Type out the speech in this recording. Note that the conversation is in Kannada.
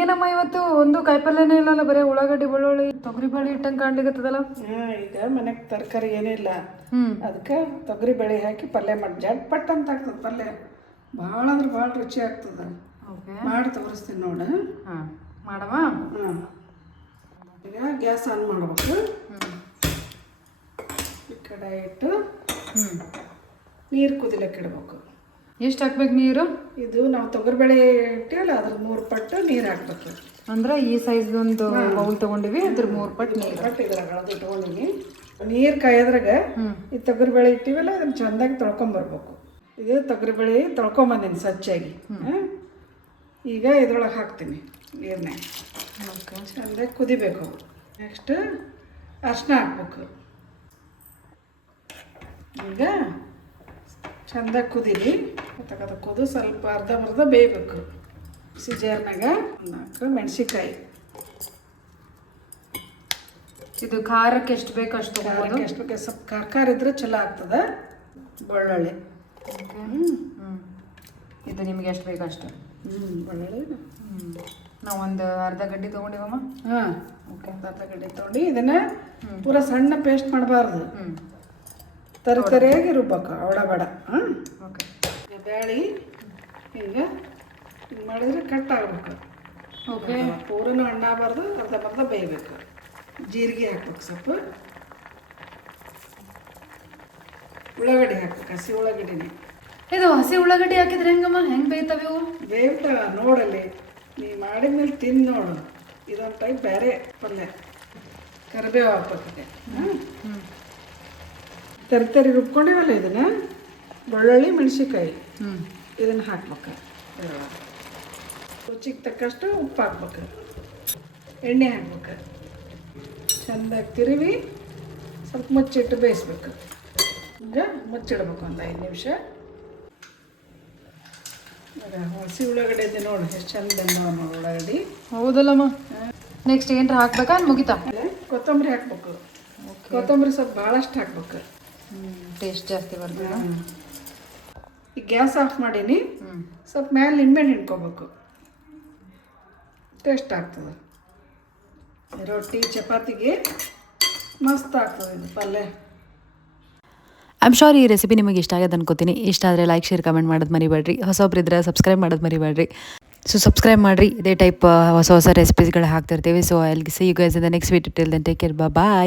ಏನಮ್ಮ ಇವತ್ತು ಒಂದು ಕಾಯಿಪಲ್ಯನೇ ಇಲ್ಲಲ್ಲ, ಬರೀ ಉಳ್ಳಾಗಡ್ಡಿ ಬೆಳ್ಳುಳ್ಳಿ ತೊಗರಿ ಬೇಳೆ ಇಟ್ಟಂಗೆ ಕಾಣ್ಲಿಕ್ಕತ್ತದಲ್ಲ. ಈಗ ಮನೆಗೆ ತರಕಾರಿ ಏನಿಲ್ಲ, ಅದಕ್ಕೆ ತೊಗರಿ ಬೇಳೆ ಹಾಕಿ ಪಲ್ಯ ಮಾಡಿ ಜಟ್ಪಟ್ ಅಂತ ಆಗ್ತದೆ ಪಲ್ಯ. ಭಾಳ ಅಂದ್ರೆ ಭಾಳ ರುಚಿ ಆಗ್ತದೆ. ಓಕೆ, ಮಾಡಿ ತೋರಿಸ್ತೀನಿ ನೋಡು. ಹಾಂ ಮಾಡಮ್ಮ. ಈಗ ಗ್ಯಾಸ್ ಆನ್ ಮಾಡ್ಬೇಕು. ಈ ಕಡೆ ಇಟ್ಟು ನೀರು ಕುದಿಲಕ್ಕೆ ಇಡ್ಬೇಕು. ಎಷ್ಟು ಹಾಕ್ಬೇಕು ನೀರು? ಇದು ನಾವು ತೊಗರಿಬೇಳೆ ಇಟ್ಟಿವಲ್ಲ ಅದ್ರ 3 ಪಟ್ಟು ನೀರು ಹಾಕ್ಬೇಕು. ಅಂದ್ರೆ ಈ ಸೈಜ್ ಒಂದು ಬೌಲ್ ತಗೊಂಡಿವಿ, ಅದ್ರ 3 ಪಟ್ಟು ನೀರು. ಪಟ್ಟು ಇದ್ರಾಗ ಅಳದು ಇಟ್ಕೊಂಡಿನಿ. ನೀರು ಕಾಯೋದ್ರಾಗ ಈ ತೊಗರಿಬೇಳೆ ಇಟ್ಟಿವಲ್ಲ ಅದನ್ನ ಚೆಂದಾಗಿ ತೊಳ್ಕೊಂಬರ್ಬೇಕು. ಇದು ತೊಗರಿಬೇಳೆ ತೊಳ್ಕೊಂಬಂದಿನಿ ಸ್ವಚ್ಛಾಗಿ. ಈಗ ಇದ್ರೊಳಗೆ ಹಾಕ್ತೀನಿ ನೀರನ್ನೇ. ಚೆಂದಾಗಿ ಕುದಿಬೇಕು. ನೆಕ್ಸ್ಟ್ ಅರಿಶಿನ ಹಾಕ್ಬೇಕು. ಈಗ ಚೆಂದಾಗಿ ಕುದೀರಿ. ಅದು ಕುದು ಸ್ವಲ್ಪ ಅರ್ಧ ಬೇಯಬೇಕು. ಸಿಜರ್ನಾಗ 4 ಮೆಣಸಿನ್ಕಾಯಿ. ಇದು ಖಾರಕ್ಕೆ ಎಷ್ಟು ಬೇಕು ಅಷ್ಟು ಖಾರಕ್ಕೆ ಎಷ್ಟು ಬೇಕು, ಸ್ವಲ್ಪ ಖಾರ ಇದ್ರೆ ಚಲೋ ಆಗ್ತದೆ. ಬೆಳ್ಳುಳ್ಳಿ ಇದು ನಿಮಗೆ ಎಷ್ಟು ಬೇಕು ಅಷ್ಟು. ಬೆಳ್ಳುಳ್ಳಿ ನಾವು ಒಂದು ಅರ್ಧ ಗಡ್ಡೆ ತೊಗೊಂಡಿವಮ್ಮ. ಹಾಂ, ಓಕೆ. ಅರ್ಧ ಗಡ್ಡೆ ತೊಗೊಂಡು ಇದನ್ನು ಪೂರ ಸಣ್ಣ ಪೇಸ್ಟ್ ಮಾಡಬಾರ್ದು, ತರಿಯಾಗಿ ರುಬ್ಬಬೇಕು. ಅವಡ ಬೇಡ. ಓಕೆ. ಬ್ಯಾಳಿ ಹಿಂಗೆ ಮಾಡಿದ್ರೆ ಕಟ್ ಆಗ್ಬೇಕು. ಓಕೆ. ಪೂರನೂ ಹಣ್ಣಾಗಬಾರ್ದು, ಅರ್ಧ ಬೇಯಬೇಕು. ಜೀರಿಗೆ ಹಾಕ್ಬೇಕು, ಸ್ವಲ್ಪ ಉಳ್ಳಾಗಡ್ಡಿ ಹಾಕ್ಬೇಕು, ಹಸಿ ಉಳ್ಳಾಗಡ್ಡಿನೇ. ಇದು ಹಸಿ ಉಳ್ಳಾಗಡ್ಡಿ ಹಾಕಿದ್ರೆ ಹೆಂಗಮ್ಮ, ಹೆಂಗೆ ಬೇಯ್ತವೆ ಇವು? ಬೇಯ್ತಾ ನೋಡಲ್ಲಿ, ನೀ ಮಾಡಿದ್ಮೇಲೆ ತಿಂದು ನೋಡು. ಇದೊಂದು ಟೈಪ್ ಬೇರೆ ಪಲ್ಯ. ಕರಿಬೇವು ಹಾಕ್ಬೇಕಿದೆ. ತರಿ ರುಬ್ಕೊಂಡಿವಲ್ಲ ಇದನ್ನು, ಬೆಳ್ಳುಳ್ಳಿ ಮೆಣಸಿನ್ಕಾಯಿ ಇದನ್ನು ಹಾಕ್ಬೇಕು. ರುಚಿಗೆ ತಕ್ಕಷ್ಟು ಉಪ್ಪು ಹಾಕ್ಬೇಕು, ಎಣ್ಣೆ ಹಾಕ್ಬೇಕು. ಚೆಂದಾಗಿ ತಿರುವಿ ಸ್ವಲ್ಪ ಮುಚ್ಚಿಟ್ಟು ಬೇಯಿಸ್ಬೇಕು. ಈಗ ಮುಚ್ಚಿಡ್ಬೇಕು ಒಂದು 5 ನಿಮಿಷ. ಹಸಿ ಉಳ್ಳಾಗಡ್ಡಿ ಇದೆ ನೋಡಿ, ಎಷ್ಟು ಚಂದ ಬಂದವ ನೋಡಿ ಉಳ್ಳಾಗಡ್ಡಿ. ಹೌದಲ್ಲಮ್ಮ. ನೆಕ್ಸ್ಟ್ ಏನ್ರ ಹಾಕ್ಬೇಕಾ ಮುಗಿತಾ? ಕೊತ್ತಂಬರಿ ಹಾಕ್ಬೇಕು. ಕೊತ್ತಂಬರಿ ಸ್ವಲ್ಪ ಭಾಳಷ್ಟು ಹಾಕ್ಬೇಕು, ಟೇಸ್ಟ್ ಜಾಸ್ತಿ ಬರ್ತದೆ. ಈಗ ಗ್ಯಾಸ್ ಆಫ್ ಮಾಡೀನಿ. ಸ್ವಲ್ಪ ಮೇಲೆ ನಿಂಬೆಹಣ್ಣು ಹಿಂಡ್ಕೋಬೇಕು, ಟೇಸ್ಟ್ ಆಗ್ತದೆ. ರೊಟ್ಟಿ ಚಪಾತಿಗೆ ಮಸ್ತ್ ಆಗ್ತದೆ ಇದು ಪಲ್ಯ. ಐ ಆಮ್ ಶೋರ್ ಈ ರೆಸಿಪಿ ನಿಮಗೆ ಇಷ್ಟ ಆಗಿದೆ ಅನ್ಕೋತೀನಿ. ಇಷ್ಟ ಆದರೆ ಲೈಕ್ ಶೇರ್ ಕಮೆಂಟ್ ಮಾಡೋದು ಮರಿಬೇಡ್ರಿ. ಹೊಸೊಬ್ರಿದ್ರೆ ಸಬ್ಸ್ಕ್ರೈಬ್ ಮಾಡೋದು ಮರಿಬೇಡ್ರಿ. ಸೊ ಸಬ್ಸ್ಕ್ರೈಬ್ ಮಾಡಿರಿ, ಇದೇ ಟೈಪ್ ಹೊಸ ರೆಸಿಪೀಸ್ಗಳು ಹಾಕ್ತಿರ್ತೀವಿ. So I will see you guys in the next video. Till then take care, bye.